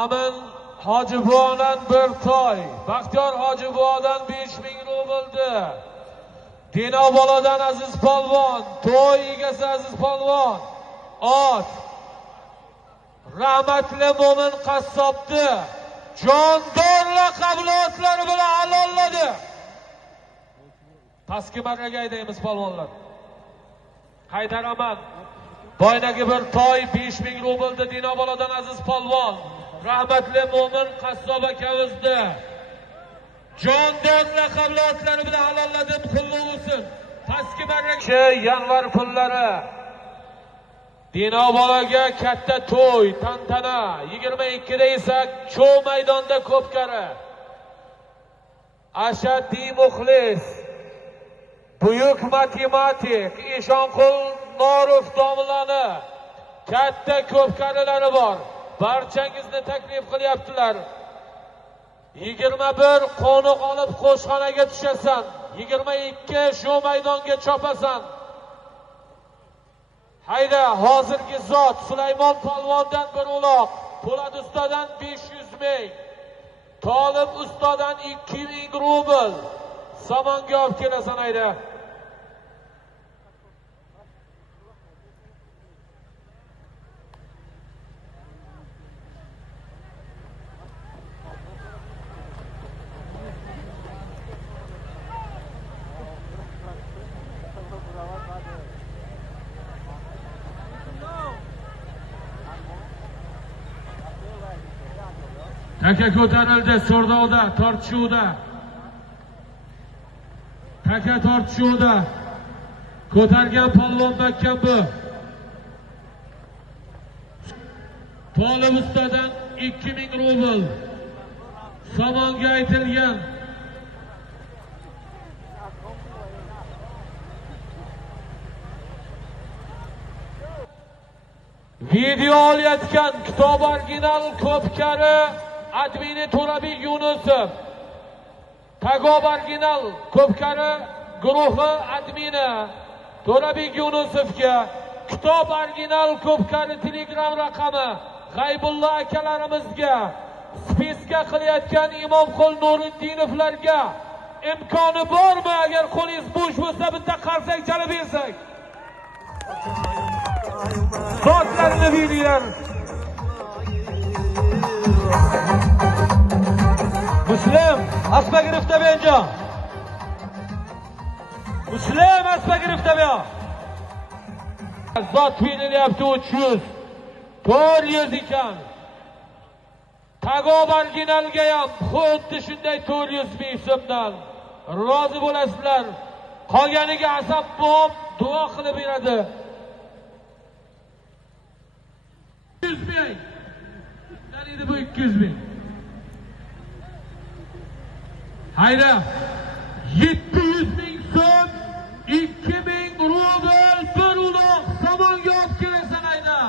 Amin Hojibuodan bir toy, Baxtiyor Hojibuodan 5000 rubldi. Dinoboladan Aziz Polvon, to'y egasi Aziz Polvon, ot. Rahmatli Mo'min qassobni jondor laqabli otlari bilan alolladi. Pastki marraga haydaymiz polvonlar. Haydaraman. Boynagi bir toy 5000 rubldi Dinoboladan Aziz Polvon. Rahmatli Mo'min qassob akamizni jondor laqabli otlari bilan alolladim. Qulluq bo'lsin. Pastki marraga yanvar pullari. Dinobolaga katta to'y, tantana. 22da esa cho'l maydonda ko'pkari. Ashaddiy muxlis, buyuk matematik Eshonqul Norov domlani katta ko'pkarilari bor. Barchangizni taklif qilyaptilar. 21 qo'niq olib qo'shxonaga tushasan. 22 shu maydonga chopasan. Hayda, hozirgi zot Sulaymon polvondan bir uloq, Po'lat ustodan 500 ming, Tolib ustodan 2000 rubl. Samonga olib kelasan hayda. Taka ko'tarildi So'rdovda, tortishuvda. Taka tortishuvda. Ko'targan polvon bakkan bu. Tolib ustodan 2000 rubl. Samonga aytilgan. Video olayotgan kitob original ko'pkari admini To'rabek Yunusov. Tagob original ko'pkari guruhi admini To'rabek Yunusovga kitob original ko'pkari Telegram raqami G'aybulla akalarimizga, spiska qilayotgan Imomqul Nuriddinovlarga imkoni bormi? Agar qo'lingiz bo'sh bo'lsa bitta qarsak chalib bersak. Zotlarini bilinglar. Muslim Aspagirovda Benjon. Muslim Aspagirovda bu. Zot berilyapti 300. 400 ekan. Tagob originalga ham xuddi shunday 400 ming so'mdan rozi bo'lasizlar. Qolganiga asab bom duo qilib beradi. 200 ming. Qaniydi bu 200 ming? Hayda, 700 ming so'm, 2000 rubl, bir uloq samonga olib kelasan hayda.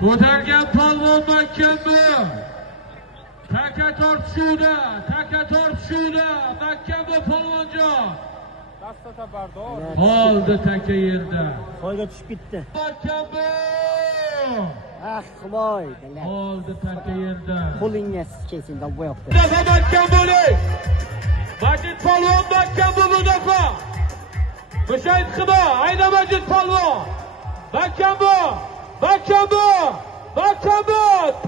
Ko'targan polvon makkan bu. Taka tortishuvda, makkan bu polvonjon. Dastata bardor. Oldi taka yerda. Soyga tushib ketdi. Makkan bu. Ah, Xudoy, oldi taka yerda. Qo'lingiz kesinda bu yoqda. Makkan bo'ling. Majid polvon makkan bu mudafa. Mushayid qiba, hayda Majid polvon. Makkan bu.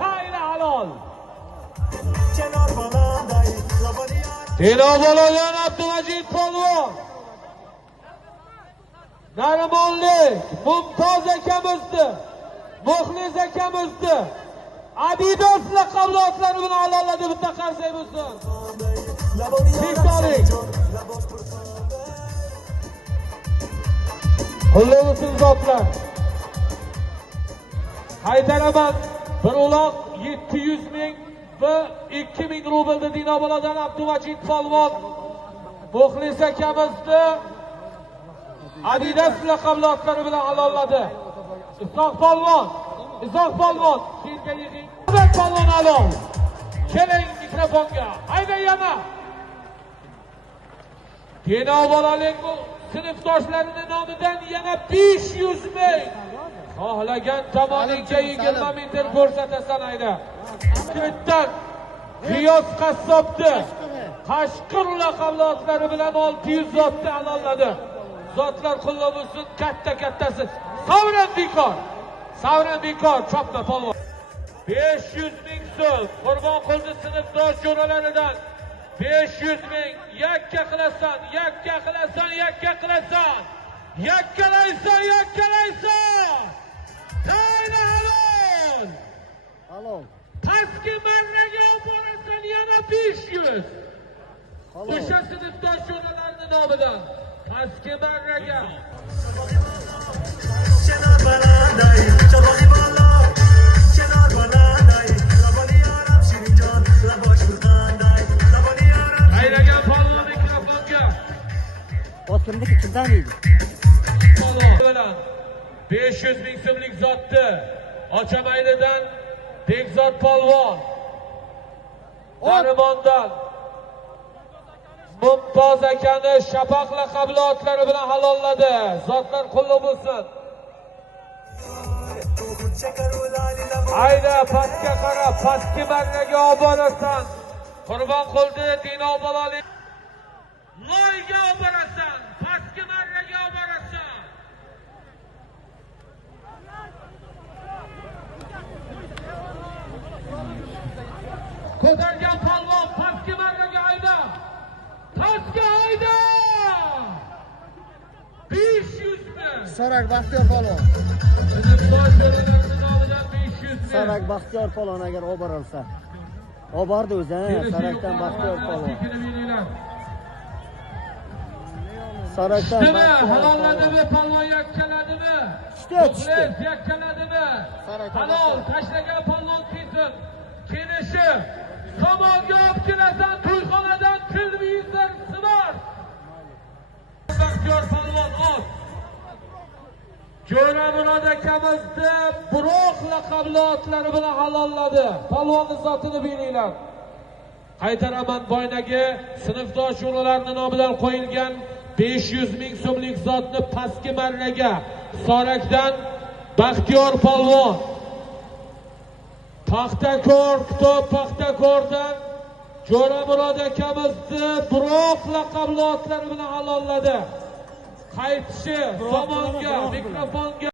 Tayla halol. Dinoboladan Abdumajid polvon. Narimonlik Mumtoz akamizni, Muxlis akamizni Adidas laqabli otlari bilan alolladi. Bitta qarsak bo'lsin. Viktorik. Qulluq bo'lsin zotlar. Haydaraman bir uloq 700 ming va 2000 rublni Dinoboladan Abdumajid polvon Muxlis akamizni Adidas laqabli otlari bilan alolladi. Isoq polvon, shirka yig'ing. Ahmet polvon alol. Keling mikrofonga. Hayda yana. Dinobolaning sinfdoshlarining nomidan yana 500 ming xohlagan tomoningga 20 metr ko'rsatasan ayda. Toshkentdan G'iyos qassobni Qashqir laqabli otlari bilan 600 zotni alolladi. Zotlar qullab bo'lsin, katta-kattasi. Savran bekor, chopma polvon. 500 ming so'm Qurbonquldi sinfdosh jo'ralaridan 500 ming yakka qilasan. Yakkalaysan. Tayna halol. Halol. Pastki marraga borasan yana 500. Halol. O'sha sinfdosh jo'ralarning nomidan pastki marraga. Aylagan polvon mikrofonga. Ot kimniki, kimdan edi? Polvon bilan 500 ming so'mlik zotni Ochamaylidan Bekzod polvon Narimondan Mumtoz akani Shafaq laqabli otlari bilan halolladi. Zotlar qullab bo'lsin. Ayda pastga qarab, pastki marraga olib borasan. Qurbonquldi Dino Balolik loyga olib borasan, pastki marraga olib borasan. Ko'targan polvon pastki marraga ayda. Pastga ayda. 500 ming. Sarak Baxtiyor polvon. Sarak Baxtiyor polvon agar olib borilsa. Olib bordi o'zi, Sarakdan Baxtiyor polvon. Sarakdan halolladimi, polvon yakkaladimi? Tushdi. Yakkaladimi? Halol tashlagan polvon kesin. Kenishi tomonga olib kelasan, to'yxonadan televizor sinar. Baxtiyor polvon ot. Jo'ra Murod akamizni Buroq laqabli otlari bilan halolladi. Polvonning zotini beringlar. Qaytaraman boynagi sinfdosh jo'ralarning nomidan qo'yilgan 500 ming so'mlik zotni pastki marraga Sorakdan Baxtiyor polvon. Paxtakor, Kitob Paxtakordan Jo'ra Murod akamizni Buroq laqabli otlari bilan halolladi. Qaytishi tomonga, mikrofonga